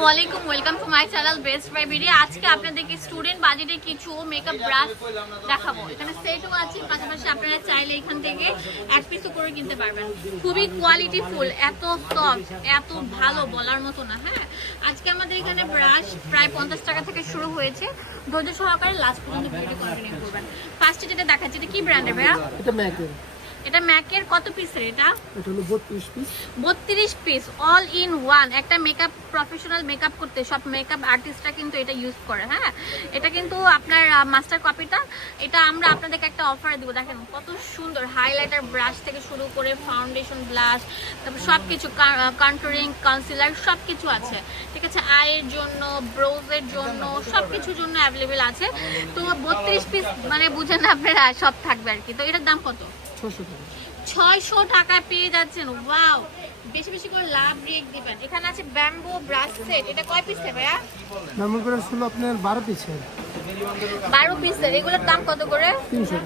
আসসালামু welcome to my channel best buy BD আজকে আপনাদেরকে স্টুডেন্ট বাজেটে কিছু মেকআপ ব্রাশ দেখাবো। এখানে সেটও আছে, পাশাপাশি আপনারা চাইলে এখান থেকে এক পিসও করে কিনতে পারবেন। খুবই কোয়ালিটি ফুল এত সফট এত ভালো বলার মতো না হ্যাঁ? আজকে আমাদের এখানে ব্রাশ প্রায় পঞ্চাশ টাকা থেকে শুরু হয়েছে। ধৈর্য সহকারে লাস্ট পর্যন্ত ভিডিও কন্টিনিউ করবেন। ফার্স্টে যেটা দেখাচ্ছি, এটা কি ব্র্যান্ডের ভাইয়া? এটা ম্যাকের কত পিসের এটা? এটা হলো বত্রিশ পিস বত্রিশ পিস অল ইন ওয়ান একটা মেকআপ প্রফেশনাল মেকআপ করতে সব মেকআপ আর্টিস্টরা কিন্তু এটা ইউজ করে হ্যাঁ? এটা কিন্তু আপনার মাস্টার কপিটা এটা আমরা আপনাদেরকে একটা অফার দিব। দেখেন কত সুন্দর হাইলাইটার ব্রাশ থেকে শুরু করে ফাউন্ডেশন ব্লাশ তারপর সব কিছু কন্ট্রোলিং কনসিলার সব কিছু আছে। ঠিক আছে? আয়ের জন্য ব্রোজের জন্য সব কিছুর জন্য অ্যাভেলেবেল আছে। তো বত্রিশ পিস মানে বুঝেন আপনারা সব থাকবে আর কি। তো এটার দাম কত? ছয়শো টাকায় পেয়ে যাচ্ছেন ওয়াও। বেশি বেশি করে লাভ রেক দিবেন। এখানে আছে ব্যাম্বো ব্রাশ সেট। এটা কয় পিস ভাইয়া? মেমোরি করে হলো আপনার বারো পিসের বারো পিসের এগুলোর দাম কত করে? টাকা।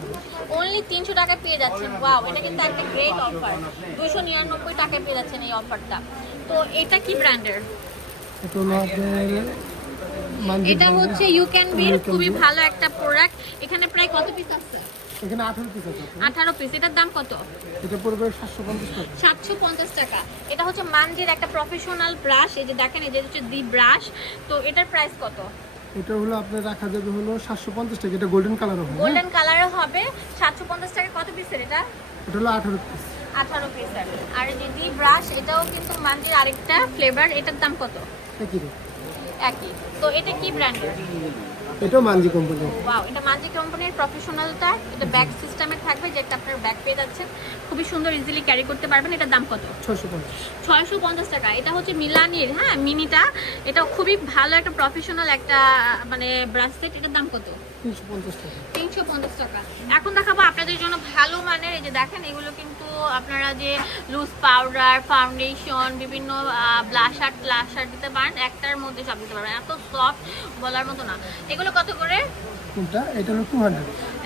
অনলি তিনশো টাকায় পেয়ে যাচ্ছেন। ওয়াও এটা কিন্তু একটা গ্রেট অফার দুশো নিরানব্বই টাকায় পেয়ে যাচ্ছেন এই অফারটা তো এটা কি ব্র্যান্ডের? এটা হচ্ছে ইউ ক্যান বি খুবই ভালো একটা প্রোডাক্ট এখানে প্রায় কত পিস আছে? এখানে আঠারো পিস আছে আপনার। আঠারো পিস এটার দাম কত? এটা পড়বে সাতশো পঞ্চাশ টাকা। সাতশো পঞ্চাশ টাকা। এটা হচ্ছে মানজির একটা প্রফেশনাল ব্রাশ এই যে দেখেন এই যে হচ্ছে দি ব্রাশ তো এটার প্রাইস কত? এটা হলো আপনার রাখা যাবে হলো সাতশো পঞ্চাশ টাকা। এটা গোল্ডেন কালার হবে হ্যাঁ? গোল্ডেন কালারও হবে সাতশো পঞ্চাশ টাকা। কত পিসের এটা? এটা হলো আঠারো পিস আঠারো পিসের আর এই যে দি ব্রাশ এটাও কিন্তু মানজির আরেকটা ফ্লেভার এটার দাম কত? একই একই। তো এটা কি ব্র্যান্ডের এটাও মানজি কোম্পানি ওয়াও এটা মানজি কোম্পানির প্রফেশনালটা এটা ব্যাগ সিস্টেমে থাকবে যেটা আপনার ব্যাগ পেয়ে যাচ্ছেন। খুবই সুন্দর ইজিলি ক্যারি করতে পারবেন। এটার দাম কত? ছশো পঞ্চাশ। ছয়শো পঞ্চাশ টাকা। এটা হচ্ছে মিলানির হ্যাঁ মিনিটা। এটা খুবই ভালো একটা প্রফেশনাল একটা মানে ব্রাসলেট এটার দাম কত? তিনশো পঞ্চাশ টাকা। এখন দেখাবো আপনাদের জন্য ভালো মানের এই যে দেখেন এগুলো কিন্তু আপনারা যে লুজ পাউডার ফাউন্ডেশন বিভিন্ন ব্লাশার ট্লাশার দিতে পারেন একটার মধ্যে সব দিতে পারবেন। এত সফট বলার মতো না। এগুলো কত করে? কোনটা? এটা হলো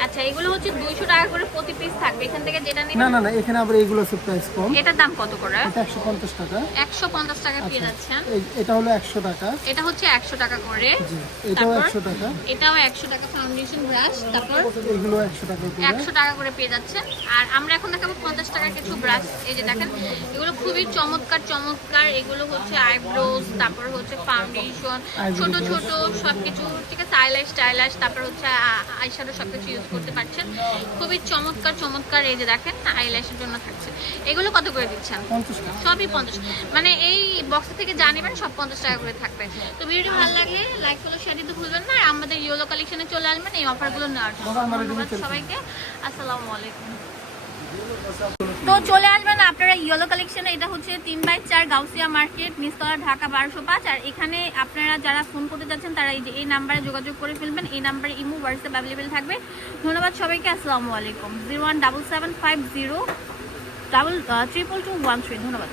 আচ্ছা এগুলো হচ্ছে দুইশো টাকা করে প্রতি পিস থাকবে। এখান থেকে যেটা নেবেন না না এখানে আবার এইগুলো আছে প্রাইস কম। এটার দাম কত করে? এটা একশো পঞ্চাশ টাকা। একশো পঞ্চাশ টাকা পেয়ে আচ্ছা যাচ্ছেন। এটা হলো একশো টাকা। এটা হচ্ছে একশো টাকা করে। জি এটাও তারপর? একশো টাকা। এটাও একশো টাকা ফাউন্ডেশন ব্রাশ তারপর একশো টাকা করে। পেয়ে যাচ্ছেন আর আমরা এখন দেখাবো পঞ্চাশ টাকার কিছু ব্রাশ এই যে দেখেন এগুলো খুবই চমৎকার চমৎকার। এগুলো হচ্ছে আইব্রোজ তারপর হচ্ছে ফাউন্ডেশন ছোট। ছোট সবকিছু ঠিক আছে আইল্যাশ টাইল্যাশ তারপর হচ্ছে আইশ্যাডো সবকিছু ইউজ করতে পারছেন। খুবই চমৎকার চমৎকার। এই যে দেখেন আইল্যাশের জন্য থাকছে। এগুলো কত করে দিচ্ছেন? সবই পঞ্চাশ। মানে এই বক্স থেকে জানিবেন সব পঞ্চাশ টাকা করে থাকবে। তো ভিডিও ভালো লাগলে লাইক ফলো শেয়ার দিতে ভুলবেন না। আমাদের ইয়েলো কালেকশনে চলে আসবেন এই অফারগুলো নেওয়ার জন্য। সবাইকে। আসসালামু আলাইকুম। তো চলে আসবেন আপনারা ইয়েলো কালেকশনে এটা হচ্ছে তিন বাই চার গাউসিয়া মার্কেট নিস্তলা ঢাকা বারোশো পাঁচ। আর এখানে আপনারা যারা ফোন করতে যাচ্ছেন তারা এই যে এই নাম্বারে যোগাযোগ করে ফেলবেন। এই নাম্বারে ইমো হোয়াটসঅ্যাপ অ্যাভেলেবেল থাকবে। ধন্যবাদ সবাইকে। আসসালামু আলাইকুম। Zero one double seven five zero double triple two one three ধন্যবাদ।